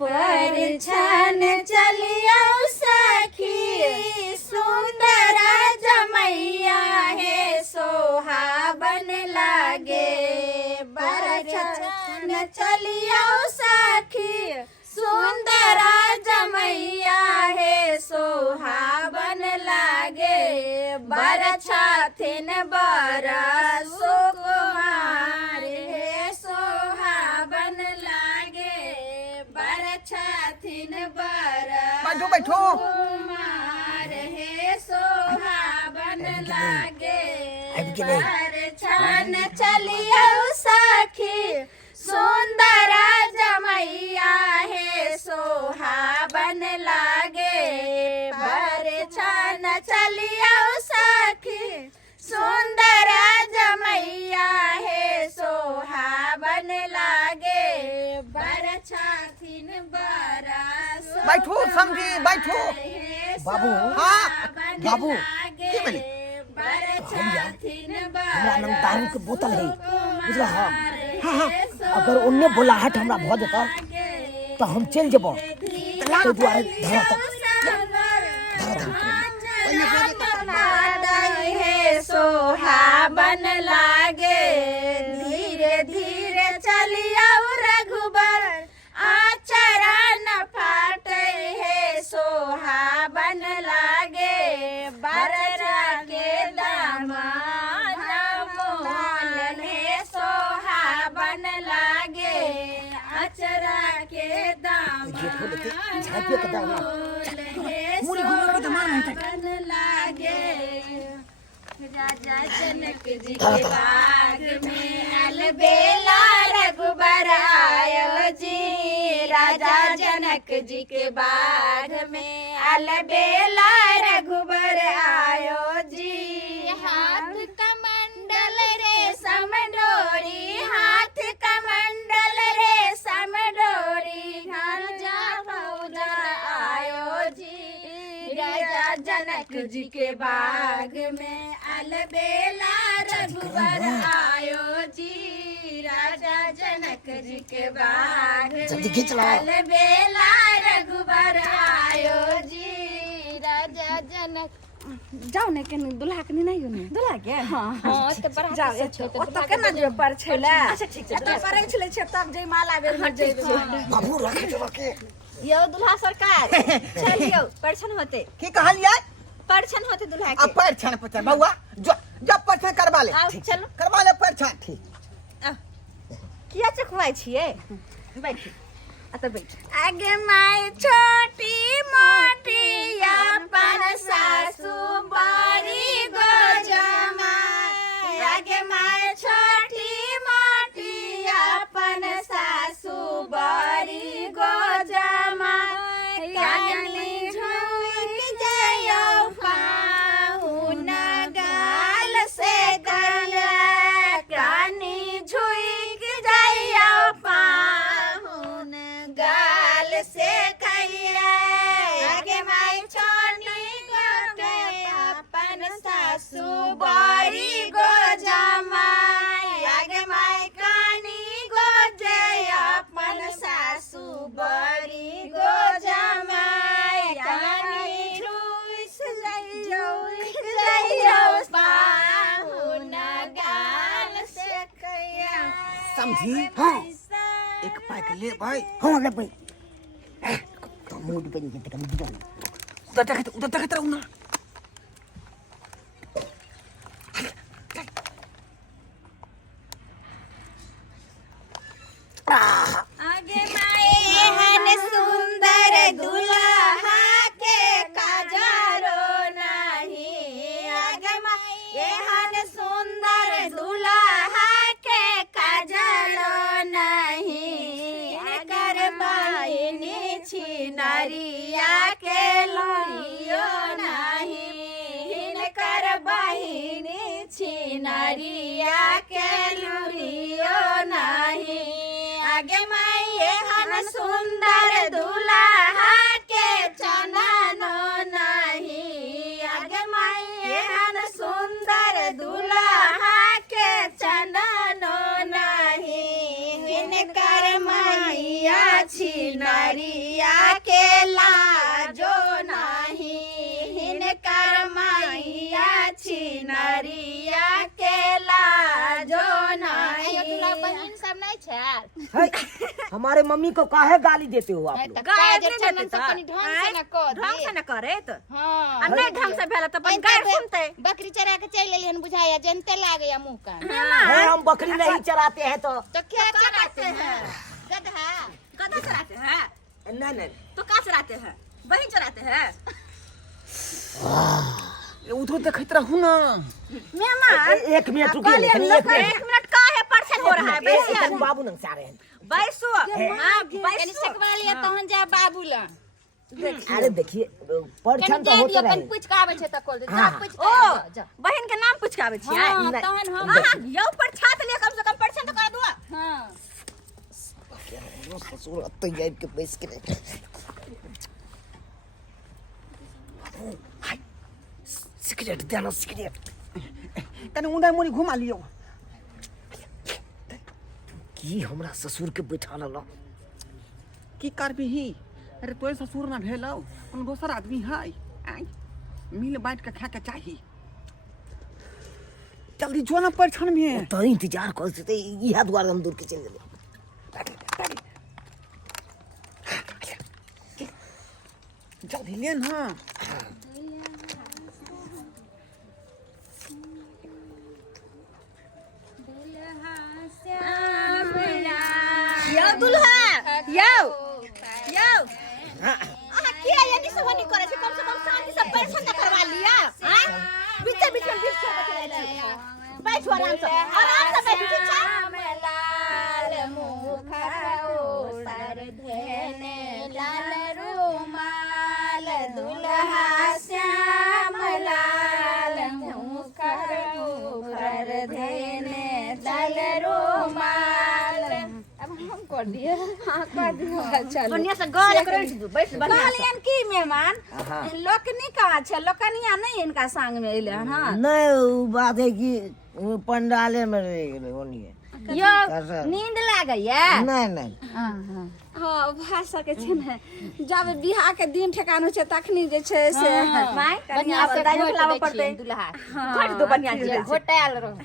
परछन चलिया सखी सुंदर जमैया हे सोहाबन लागे। परछन चलिया सखी सुंदर जमैया हे सोहाबन लागे। बरछथिन बरसो कुमार हे सोहाबन लागे। बरछथिन बैठो बैठो कुमार हे सोहाबन लागे। परछन चलिया सखी सुंदर जमैया हे सोहाबन लागे। परछन चलिया सखी सुंदर जमैया हे सोहाबन लागे। बरछथिन बरस बैठो समझी बैठो बाबू। हाँ बाबू हमरा नाम दारू के बोतल है बुझला। हाँ हाँ अगर उन्ने बोलाहट हमरा भ जेता तो हम चल जेबो। तो दुआरे धरा हे सोहाबन लागे। धीरे धीरे चलिया रघुबर आचरा न फाटे हे सोहाबन लागे। बररा के दामन मोहन हे सोहाबन लागे। अचरा के दामन सोहाबन लागे। राजा जनक जी के बाग में अलबेला रघुबर आयो जी। राजा जनक जी के बाग में अलबेला रघुबर आयो जी। हाथ कमंडल रे समडोरी हाथ कमंडल रे समडोरी घर जा फौजा आयो जी। राजा जनक जी के बाग में अलबेला रघुबर आयो जी। राजा जनक जी के बाग में अलबेला रघुबर आयो जी। राजा जनक जाओ ने के दुल्हा के नहीं हो ने दुल्हा के। हां हां त पर जाओ ओ त केना जे पर छले। अच्छा ठीक छै त पर छले छ तब जय माला बेर में जय बाबू रखे जो रखे यो दुल्हा सरकार चलियो परछन होते की कहलिए। परछन होते दुल्हा के। अब परछन पता बउआ जब परछन करवा ले चलो करवा ले परछन। ठीक किया चखवाई छिए बैठ अत बैठ। आगे माई छोटी मोटी अपन सासू बड़ी गोजमा। आगे माई छोटी मोटी अपन सासू बड़ी गोजमा। कागली झुक जायो पाहुन गाल से गला। कानी झुक जायो पाहुन गाल से कहिया। आगे माई छोटी गोटे अपन सासू बड़ी गोजमा। आगे माई कानी गोटे अपन सासू बड़ी गोजमा। कानी झुक जायो पाहुन गाल से कहिया। समझी। हाँ एक पैक ले भाई। हाँ ले भाई तो मूड बन गया तक बुझा उधर तक रहू ना। आगे माई हन सुंदर दुल्हा के काजरो नहीं। आगे माई हन सुंदर दुल्हा के काजरो नहीं। अगर बहिनी छी नरिया के लोरियो नहीं। हिनकर बहिनी छी नरिया के लोरियो नहीं। आगे माई हन सुंदर दुल्हा के चननो नहीं। आगे माई हन सुंदर दुल्हा के चननो नहीं। हिनकर मैया छी नारी नरिया के लाजो नाही हिनकर मैया छी नरिया के लाजो नहीं बहन सब नहीं छे हमारे मम्मी को काहे गाली देते हो आप लोग? गाय चंदन तो कनी ढंग से न करे तो हां नहीं ढंग से भेला तो अपन गाय सुनते बकरी चरा के चल लेलिहन बुझाया जनते लागया मुंह का है हम बकरी नहीं चराते हैं तो क्या चराते हैं गधा चराते हैं नहीं तो का चराते हैं वही चराते हैं उधर देखत रहू ना मेहमान एक मिनट रुकिए लेकिन एक मिनट का है परसेंट हो रहा है बैसिए बाबू नंग से आ रहे हैं बैसो हां बैसो सकवा लिया तहन जा बाबू ला अरे देखिए परछन तो होते रहे अपन पूछ के आवे छै त कोल दे जा पूछ के जा बहन के नाम पूछ के आवे छियै तहन हम यौ पर छात ले कम से कम परसेंट तो कर दो हां ससुर अत्ते जाई के बैस के सिगरेट देना सिगरेट तने उंडा मोरी घुमा लियो की हमरा ससुर के बैठा ल की करबी ही अरे तोय ससुर ना भेलौ कोनो दोसर आदमी है मिल बैठ के खा के चाही जल्दी जो ना परछन में तो इंतजार कर से इहा द्वार हम दूर के चल गेले जल्दी ले ना यो दुल्हा यो किया यानी सब नहीं करे छै कम से कम शांति से परछन करवा लिया हां बीच बीच में बीच बैठ आराम से बैठ ठीक छै लाल मुखरो सर धेने लाल रुमाल दुल्हा श्याम लाल मुखरो सर धेने लाल रुमाल अब हम कर दिए हां कर दिए चलो दुनिया से गाल कर बैठ गालियन की मेहमान लोकनी कहां छै लोकनिया नहीं इनका संग में एले हां नहीं वो बात है कि पंडाले में रह गेले ओनिए यो नींद लागैया नहीं हां भाषा के छै ने जब बियाह के दिन ठेकान छै तखनी जे छै से माय कन्या से दाई खिलावे पड़ते दुल्हा घट दो बनिया जी होटल रहो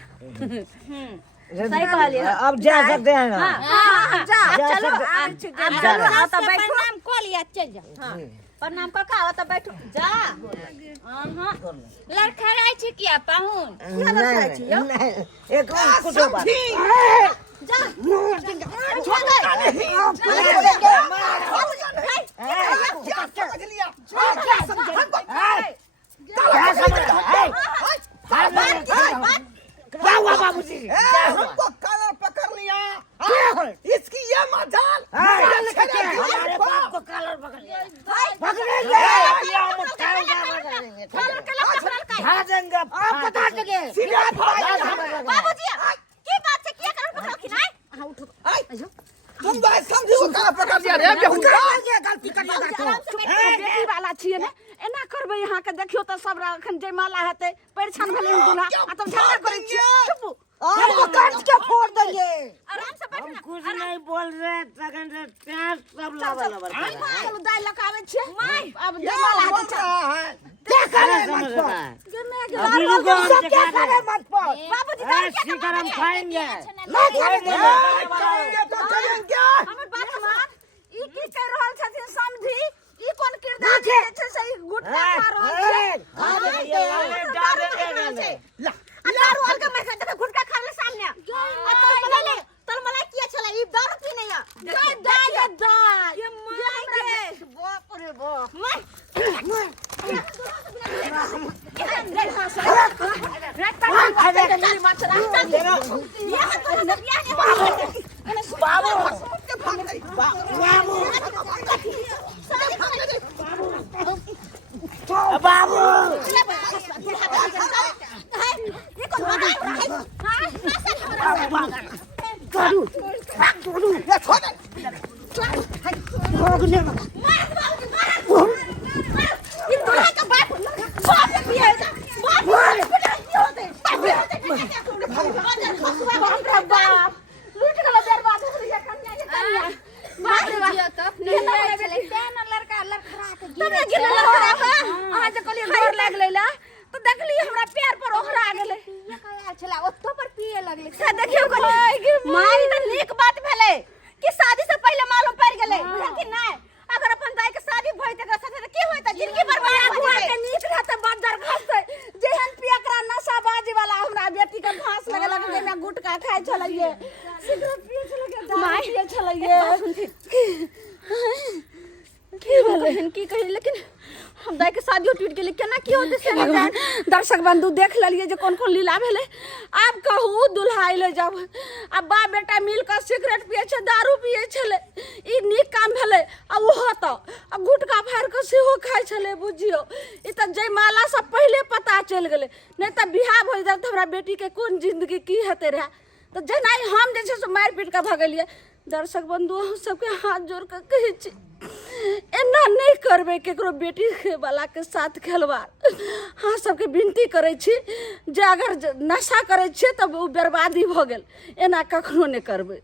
सही कहलिए अब जा सकते हैं ना हां जा चलो अब चलो आ तो बैठो प्रणाम कर लिया चल जा हां प्रणाम कर खाओ तो बैठो जा हां लड़खड़ाई छी किया पाहुन किया लड़खड़ाई छी यो नहीं एक कुछ बात जा छोड़ बाबूजी हमको कलर पकड़ लिया इसकी ये मजाल हमारे बाप को कलर पकड़ लिया खा देंगे आप बता देंगे बाबूजी की बात से क्या कलर पकड़ रखी ना उठो तुम तो समझी वो कलर पकड़ दिया रे बेहुदा गलती कर लिया बेटी वाला छिए ने एना करबे यहां के देखियो त सब अखन जयमाला हेतै परिछन भेलै दुल्हा आ तुम झगड़ा करै छी चुप हमको काट के फोड़ देंगे आराम से बैठ ना कुछ नहीं बोल रहे सेकंड से प्यार सब लबर चलो दाई लगावे छी माय अब जयमाला हेतै देखा नहीं समझ रहा है अभी रुको हम दिखा दे मत पर बाबूजी शिकर हम खाएंगे तो करेंगे हमर बात मान ई की कर रहल छथिन समझी ई कोन किरदार जे छै से गुटका खा रहल छै ला दारू अलग में खाते गुटका खा ले सामने तल मलाई किया छला ई दारू पी नहीं है दाई ये मांगे बाप रे बाप तुमने गिरल हमरा पे अहाँ जे कहलिए डर लाग लेला तो देखली हमरा पैर पर ओहरा गेले ये कया छला ओतो पर पिए लगले से देखियो कहली माई त नीक बात भेले कि शादी से पहले मालूम पड़ गेले बुझल कि नहीं अगर अपन दाई के शादी भई त साथे की होता जिंदगी बर्बाद हो जाए के नीक रहते बंदर खसते जेहन पियकरा नशाबाजी वाला हमरा बेटी के फांस लगे लगे जे मैं गुटका खाय छलिए सिगरेट पिए छलिए दारू पिए छलिए की भले की कही लेकिन हम दाई के शादी टूट गेले केना की होते से भगवान दर्शक बंधु देख लेलिए जे कोन कोन लीला भेले अब कहू दुल्हाई ले जब अब बा बेटा मिल कर सिगरेट पिए छ दारू पिए छले ई नीक काम भेले अब वो त अब गुटका फाड़ के सेहो खाय छले बुझियो ई त जयमाला से पहले पता चल गेले नहीं त बियाह हो जात हमरा बेटी के कोन जिंदगी की हेते रहा तो जेनाई हम जे से मार पीट के भगलिए दर्शक बंधु सबके हाथ जोड़ के कहै छी एना नहीं करबे केकरो बेटी वाला के साथ खेलवार हाँ सबके विनती करे छी जे अगर नशा करे छी तब वो बर्बादी भ गेल एना कखनो नहीं करबे।